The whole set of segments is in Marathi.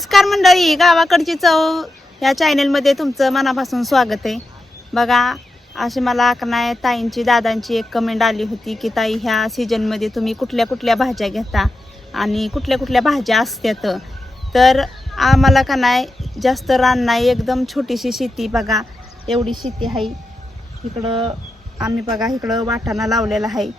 नमस्कार मंडळी, गावाकडची चव या चॅनलमध्ये तुमचं मनापासून स्वागत आहे. बघा, अशी मला नाही ताईंची दादांची एक कमेंट आली होती की ताई ह्या सीजनमध्ये तुम्ही कुठल्या कुठल्या भाज्या घेता आणि कुठल्या कुठल्या भाज्या असतात. तर आम्हाला का नाही जास्त रान नाही, एकदम छोटीशी शेती. बघा एवढी शेती आहे. इकडं आम्ही बघा इकडं वाटाणा लावलेला आहे,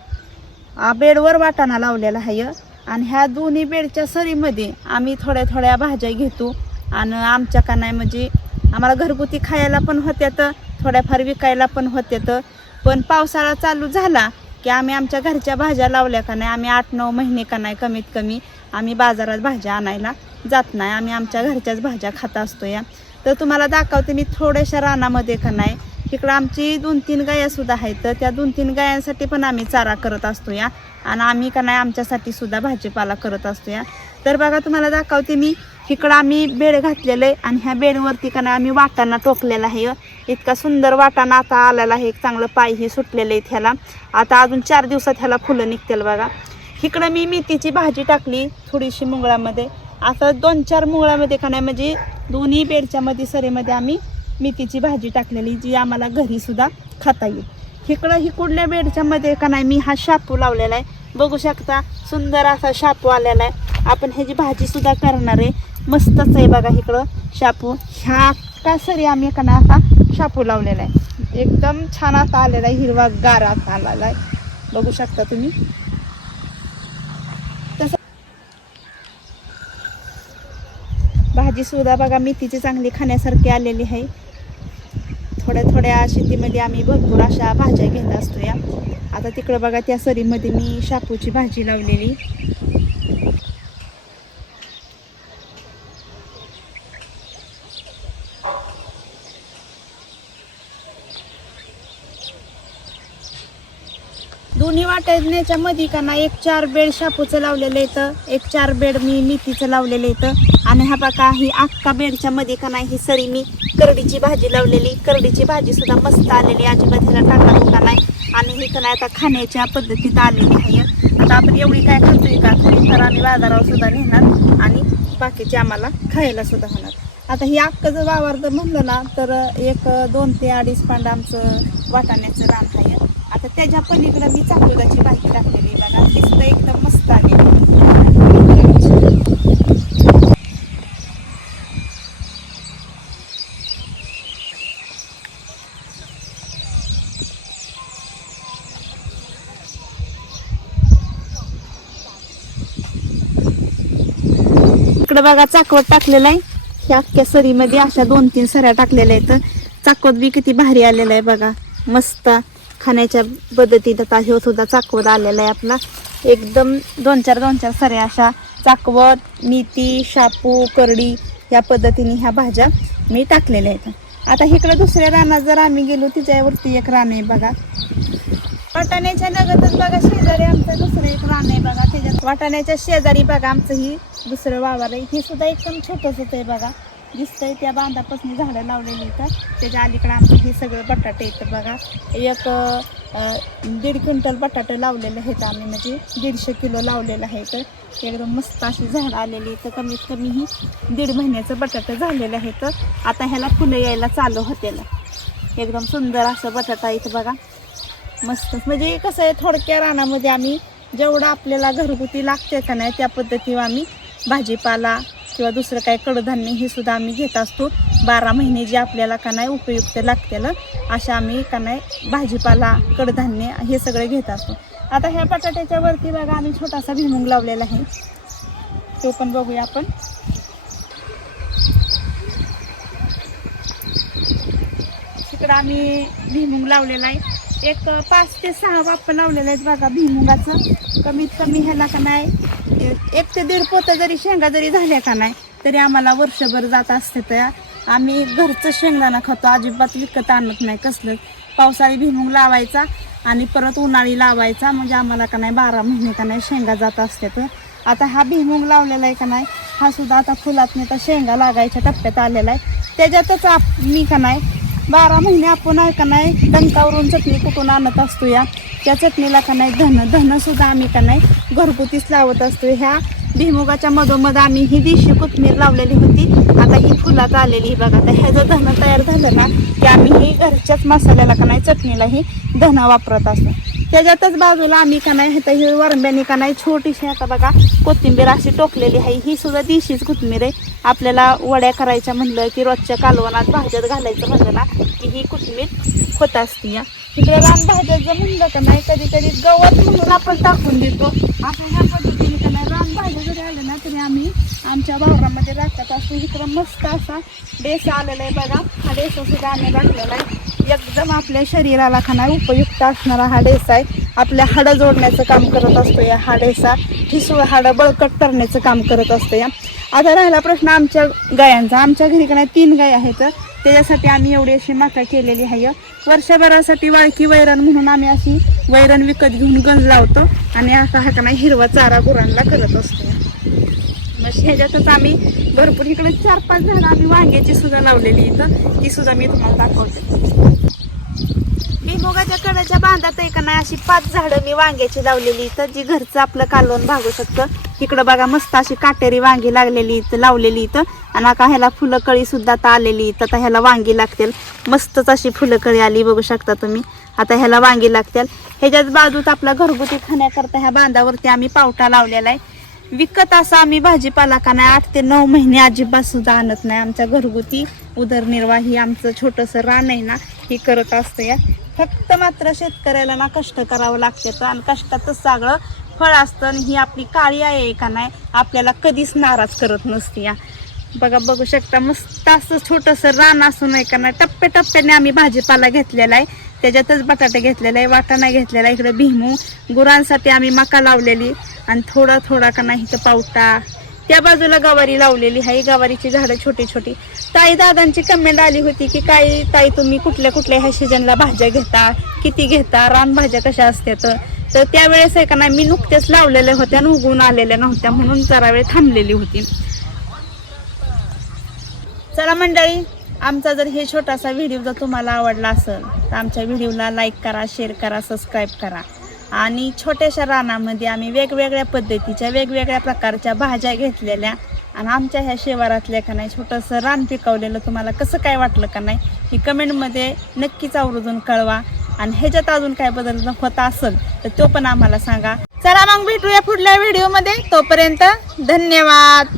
बेडवर वाटाणा लावलेला आहे आणि ह्या दोन्ही बेडच्या सरीमध्ये आम्ही थोड्या थोड्या भाज्या घेतो आणि आमच्या का नाही म्हणजे आम्हाला घरगुती खायला पण होत्यात, थोड्याफार विकायला पण होत्यात. पण पावसाळा चालू झाला की आम्ही आमच्या घरच्या भाज्या लावल्या का नाही, आम्ही 8-9 महिने का नाही कमीत कमी आम्ही बाजारात भाज्या आणायला जात नाही, आम्ही आमच्या घरच्याच भाज्या खात असतो या. तर तुम्हाला दाखवते मी थोड्याशा रानामध्ये का नाही. इकडं आमची 2-3 गायासुद्धा आहेत, तर त्या 2-3 गायांसाठी पण आम्ही चारा करत असतो या आणि आम्ही का नाही आमच्यासाठी सुद्धा भाजीपाला करत असतो या. तर बघा तुम्हाला दाखवते मी, इकडं आम्ही बेड घातलेलं आहे आणि ह्या बेडवरती का नाही आम्ही वाटाणा टोकलेला आहे. इतका सुंदर वाटाणा आता आलेला आहे, एक चांगलं पायही सुटलेलं आहे ह्याला. आता अजून 4 दिवसात ह्याला फुलं निघतील. बघा इकडं मी मेथीची भाजी टाकली थोडीशी मुंगळामध्ये. आता 2-4 मुंगळामध्ये का नाही म्हणजे दोन्ही बेडच्या मध्ये सरीमध्ये आम्ही मेथीची भाजी टाकलेली, जी आम्हाला घरी सुद्धा खाता येईल. इकडं ही कुठल्या बेडच्या मध्ये का नाही मी हा शापू लावलेला आहे. बघू शकता सुंदर असा शापू आलेला आहे. आपण ह्याची भाजी सुद्धा करणार आहे, मस्तच आहे. बघा इकडं शापू, ह्या का सरी आम्ही का नाही असा शापू लावलेला आहे, एकदम छान असा आलेला आहे, हिरवा गार असा आलेला आहे. बघू शकता तुम्ही. तसं भाजी सुद्धा बघा मेथीची चांगली खाण्यासारखी आलेली आहे. थोड्या थोड्या शेतीमध्ये आम्ही भरपूर अशा भाज्या घेत असतो या. आता तिकडं बघा त्या सरीमध्ये मी शापूची भाजी लावलेली. दोन्ही वाटाण्याच्या मध्ये का ना 1-4 बेड शापूचं लावलेलं येतं, 1-4 बेड मी मेथीचं लावलेलं येतं. आणि हा बघा ही अख्खा बेडच्या मध्ये का नाही ही सरी मी करडीची भाजी लावलेली. करडीची भाजी सुद्धा मस्त आलेली, अजिबात ह्याला टाका होता नाही. आणि ही का नाही आता खाण्याच्या पद्धतीत आलेली आहे. आता आपण एवढी काय खातोय का, तरी तर आम्ही बाजारावर सुद्धा नेणार आणि बाकीचे आम्हाला खायला सुद्धा होणार. आता ही अख्खं जर वावर जर म्हणलं ना तर 1-2 ते 2.5 पांड आमचं वाटाण्याचं रान आहे. आता त्याच्या पलीकडं मी चाकोदाची भाजी टाकलेली. बघा ती सुद्धा एकदम मस्त आली. इकडे बघा चाकवत टाकलेला आहे. ह्या अख्ख्या सरीमध्ये अशा 2-3 सऱ्या टाकलेल्या आहेत. चाकवत बी किती भारी आलेला आहे. बघा मस्त खाण्याच्या पद्धतीत आता हे सुद्धा चाकवत आलेला आहे आपला. एकदम 2-4 सऱ्या अशा चाकवत, मेथी, शापू, करडी या पद्धतीने ह्या भाज्या मी टाकलेल्या आहेत. आता इकडे दुसऱ्या रानात जर आम्ही गेलो तिच्यावरती एक रान आहे. बघा वाटाण्याच्या लगतच बघा शेजारी आमचं दुसरं एक रान आहे. बघा त्याच्यात वाटाण्याच्या शेजारी बघा आमचं ही दुसरं वावर आहे. हे सुद्धा एकदम छोटंसं आहे. बघा दिसतंय त्या बांधापासून झाडं लावलेली आहेत. त्याच्या अलीकडे आमचं हे सगळं बटाटे येतं. बघा 1.5 क्विंटल बटाटे लावलेले आहेत आम्ही, म्हणजे 150 किलो लावलेलं आहे. तर एकदम मस्त अशी झाडं आलेली. तर कमीत कमी ही 1.5 महिन्याचं बटाटे झालेलं आहे. तर आता ह्याला फुलं यायला चालू होतेला. एकदम सुंदर असं बटाटा इथं बघा मस्त. म्हणजे कसं आहे, थोडक्या रानामध्ये आम्ही जेवढं आपल्याला घरगुती लागते का नाही त्या पद्धतीवर आम्ही भाजीपाला किंवा दुसरं काही कडधान्य हे सुद्धा आम्ही घेत असतो. 12 महिने जे आपल्याला का नाही उपयुक्त लागतेलं अशा आम्ही का नाही भाजीपाला कडधान्य हे सगळं घेत असतो. आता ह्या बटाट्याच्या वरती बघा आम्ही छोटासा भुईमुग लावलेला आहे, तो पण बघूया आपण. इकडं आम्ही भुईमुग लावलेला आहे. 5 ते 6 वाफ लावलेलं आहेत. बघा भुईमुगाचं कमीत कमी ह्याला का नाही 1 ते 1.5 पोतं जरी शेंगा जरी झाल्या का नाही तरी आम्हाला वर्षभर जात असते. तर आम्ही घरचं शेंगदाणा खातो, अजिबात विकत आणत नाही कसलं. पावसाळी भुईमुग लावायचा आणि परत उन्हाळी लावायचा, म्हणजे आम्हाला का नाही 12 महिने का नाही शेंगा जात असते. तर आता हा भुईमुग लावलेला आहे का नाही, हा सुद्धा आता फुलात नाही तर शेंगा लागायच्या टप्प्यात आलेला आहे. त्याच्यातच मी का नाही 12 महिने आपण आहे का नाही डंकावरून चटणी कुठून आणत असतो या. त्या चटणीला का नाही धन सुद्धा आम्ही का नाही घरगुतीच लावत असतो. ह्या भुईमुगाच्या मधोमध आम्ही ही देशी कोथिंबीर लावलेली होती. आता ही फुलात आलेली बघा. आता ह्याचं धन तयार झालं ना की आम्ही ही घरच्याच मसाल्याला का नाही चटणीला ही धन वापरत असतो. त्याच्यातच बाजूला आम्ही का नाही आता ही वरंब्याने का नाही छोटीशी आता बघा कोथिंबीर अशी टोकलेली आहे. ही सुद्धा देशीच कोथिंबीर आहे. आपल्याला वड्या करायच्या म्हणलं की रोजच्या कालवणात भाज्यात घालायचं म्हणलं ना की ही कोथिंबीर होत असते. तिकडे रान भाज्याचं म्हणलं का नाही कधी कधी गवत म्हणून आपण टाकून देतो. असं ह्या पद्धतीने का नाही रान भाज्या जरी आले ना तरी आम्ही आमच्या वावरामध्ये राखत असतो. इकडं मस्त असा डेसा आलेला आहे बघा. हा डेसा सुद्धा आम्ही राखलेला आहे. एकदम आपल्या शरीराला खाना उपयुक्त असणारा हा डेसा आहे. आपल्या हाडं जोडण्याचं काम करत असतो या हा डेसा. ठिसूळ हाडं बळकट करण्याचं काम करत असतो या. आता राहिला प्रश्न आमच्या गायांचा. आमच्या घरी का नाही 3 गाय आहेत. त्याच्यासाठी आम्ही एवढी अशी माका केलेली आहे. वर्षभरासाठी वाळकी वैरण म्हणून आम्ही अशी वैरण विकत घेऊन गंज लावतो आणि असा हा का नाही हिरवा चारा गुरांना करत असतो. मग ह्याच्यातच आम्ही भरपूर इकडे 4-5 झाडं आम्ही वांग्याची सुद्धा लावलेली इथं. ती सुद्धा मी तुम्हाला दाखवते. भुईमुगाच्या कड्याच्या बांधात आहे का नाही अशी 5 झाडं मी वांग्याची लावलेली इथं, जी घरचं आपलं कालवण भागू शकतं. इकडं बघा मस्त अशी काटेरी वांगी लागलेली इथं लावलेली इथं. आणि आता ह्याला फुलं कळी सुद्धा आता आलेली इथं. आता ह्याला वांगी लागतील. मस्तच अशी फुलं कळी आली बघू शकता तुम्ही. आता ह्याला वांगी लागतील. ह्याच्याच बाजूत आपला घरगुती खाण्याकरता ह्या बांधावरती आम्ही पावटा लावलेला आहे. विकत असा आम्ही भाजीपाला का नाही 8 ते 9 महिने अजिबात सुद्धा आणत नाही. आमच्या घरगुती उदरनिर्वाह ही आमचं छोटंसं रान आहे ना ही करत असतं या. फक्त मात्र शेतकऱ्याला ना कष्ट करावं लागतं आणि कष्टातच सगळं फळ असतं. आणि ही आपली काळी आहे का नाही आपल्याला कधीच नाराज करत नसते या. बघा बघू शकता मस्त असं छोटंसं रान असून नाही का नाही टप्प्याटप्प्याने आम्ही भाजीपाला घेतलेला आहे. त्याच्यातच बटाटे घेतलेला आहे, वाटाणा घेतलेला आहे. इकडे भुईमूग गुरांसाठी आम्ही मका लावलेली आणि थोडा का नाही इथं पावटा. त्या बाजूला गवारी लावलेली आहे. गवारीची झाडं छोटी छोटी. ताई दादांची कमेंट आली होती की काय ताई तुम्ही कुठल्या ह्या सीजनला भाज्या घेता, किती घेता, रानभाज्या कशा असतात. तर त्यावेळेस आहे का नाही मी नुकतेच लावलेल्या होत्या आणि उगवून आलेल्या नव्हत्या म्हणून जरा वेळ थांबलेली होती. चला मंडळी, आमचा जर हे छोटासा व्हिडिओ जर तुम्हाला आवडला असेल तर आमच्या व्हिडिओला लाईक करा, शेअर करा, सबस्क्राईब करा. आणि छोट्याशा रानामध्ये आम्ही वेगवेगळ्या पद्धतीच्या वेगवेगळ्या प्रकारच्या भाज्या घेतलेल्या आणि आमच्या ह्या शिवारातल्या का नाही छोटंसं रान पिकवलेलं तुम्हाला कसं काय वाटलं का नाही ही कमेंटमध्ये नक्कीच आवर्जून कळवा. आणि ह्याच्यात अजून काय बदल होत असेल तर तो पण आम्हाला सांगा. चला मग भेटूया पुढल्या व्हिडिओमध्ये. तोपर्यंत धन्यवाद.